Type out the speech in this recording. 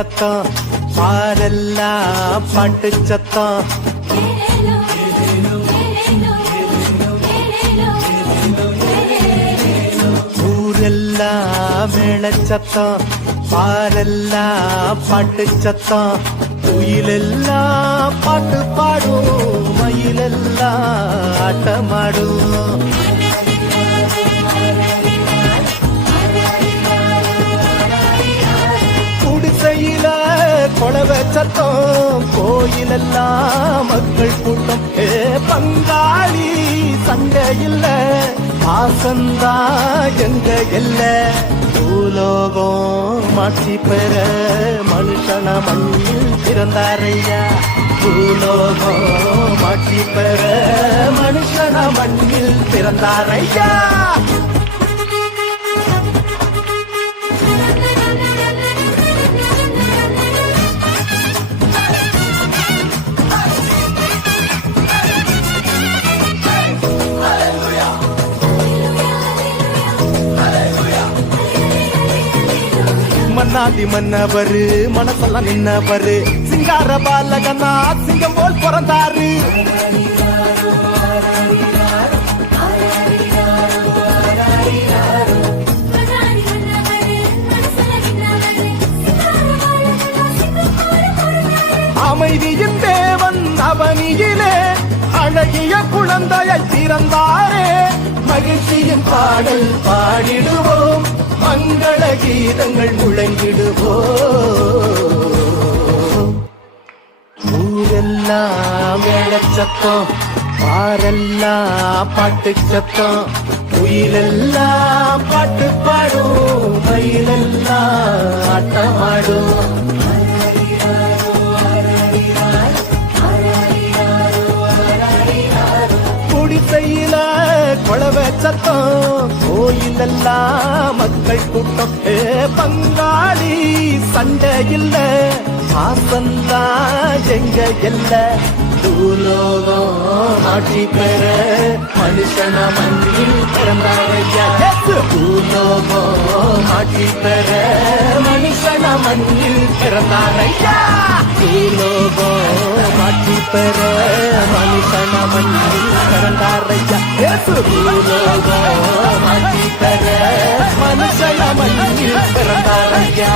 சத்தம் பாரெல்லாம் பாட்டு சத்தம் ஊரெல்லாம் மேள சத்தம் பாரெல்லாம் பாட்டு சத்தம் குயிலெல்லாம் பாட்டு பாடும் மயிலெல்லாம் ஆட்டமாடும் குடிசையில கொலவ சத்தம் கோயிலெல்லாம் மக்கள் கூட்டம் பங்காளி சண்டை இல்ல ஆசந்தா எங்க இல்ல பூலோகம் மாற்றி பெற மனுஷன மண்ணில் பிறந்தாரையா பூலோகம் மாற்றி பெற மனுஷன மண்ணில் பிறந்தாரையா மன்னாதி மன்னவரு மனசெல்லாம் நின்னவரு சிங்கார பாலகனா சிங்கம் போல் பிறந்தாரு அமைதியின் தேவன் அவனியிலே அழகிய குழந்தையை பிறந்தாரே மகிழ்ச்சியின் பாடல் பாடிடுவோம் மங்கள கீதங்கள் முழங்கிடுவோம் ஊரெல்லாம் மேளச்சத்தம் பாரெல்லாம் பாட்டு சத்தம் குயிலெல்லாம் பாட்டு பாடும் மயிலெல்லாம் ஆட்டமாடும் குடிசையில கொலவ சத்தம் கோயிலெல்லாம் மக்கள் கூட்டம் பங்காளி சண்டை இல்ல ஆசந்தா எங்க இல்ல பூலோகம் ஆட்சி பெற மனுஷன மண்ணில் பிறந்தாரையா பூலோகம் ஆட்சி பெற மனுஷன மண்ணில் பிறந்தாரையா பூலோகம் ஆட்சி பெற மனுஷன மண்ணில் பிறந்தாரையா பூலோகம் ஆட்சி பெற மனுஷன மண்ணில் பிறந்தாரையா